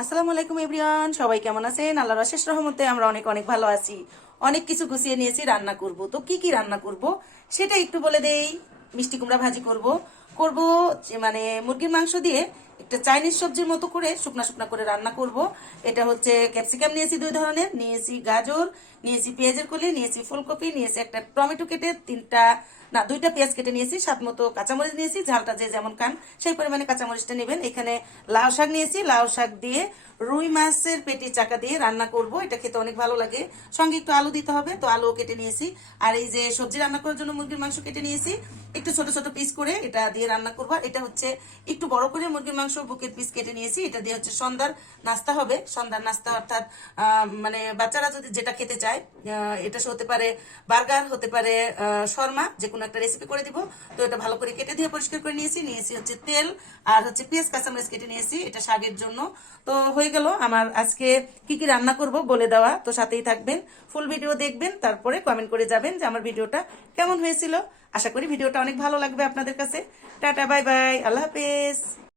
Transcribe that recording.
আসসালামু আলাইকুম এভরিওয়ান, সবাই কেমন আছেন? আল্লাহর অশেষ রহমতে আমরা অনেক অনেক ভালো আছি। অনেক কিছু গুছিয়ে নিয়েছি, রান্না করব। তো কি কি রান্না করব সেটা একটু বলে দেই। মিষ্টি কুমড়া ভাজি করব করব মানে মুরগির মাংস দিয়ে একটা চাইনিজ সবজির মতো করে শুকনা শুকনা করে রান্না করব। এটা হচ্ছে ক্যাপসিকাম নিয়েছি, দুই ধরনের নিয়েছি, গাজর নিয়েছি, পেঁয়াজের কলি নিয়েছি, ফুলকপি নিয়েছি, একটা টমেটো কেটে দুইটা পেঁয়াজ কেটে নিয়েছি, স্বাদ মতো কাঁচামরিচ নিয়েছি, ঝালটা যে যেমন খান সেই পরিমাণে কাঁচামরিচটা নেবেন। এখানে লাউ শাক নিয়েছি, লাউ শাক দিয়ে রুই মাছের পেটি চাকা দিয়ে রান্না করব। এটা খেতে অনেক ভালো লাগে। সঙ্গে একটু আলু দিতে হবে, তো আলুও কেটে নিয়েছি। আর এই যে সবজি রান্না করার জন্য মুরগির মাংস কেটে নিয়েছি, একটু ছোট ছোট পিস করে এটা দিয়ে রান্না করবো। এটা হচ্ছে একটু বড় করে মুরগির মাংস বুকের পিস কেটে নিয়েছি। এটা দিয়ে হচ্ছে সন্ধ্যার নাস্তা হবে। সন্ধ্যার নাস্তা অর্থাৎ মানে বাচ্চারা যদি যেটা খেতে চায়, এটা হতে পারে বার্গার, হতে পারে শর্মা, যে কোনো একটা রেসিপি করে দিব। তো এটা ভালো করে কেটে দিয়ে পরিষ্কার করে নিয়েছি। নিয়েছি হচ্ছে তেল আর হচ্ছে পেঁয়াজ কাঁচামরিচ কেটে নিয়েছি, এটা শাকের জন্য। তো হয়ে গেল আমার আজকে কি কি রান্না করব বলে দেওয়া। তো সাথেই থাকবেন, ফুল ভিডিও দেখবেন, তারপরে কমেন্ট করে যাবেন যে আমার ভিডিওটা কেমন হয়েছিল। আশা করি ভিডিওটা অনেক ভালো লাগবে আপনাদের কাছে। টাটা, বাই বাই, আল্লাহ হাফেজ।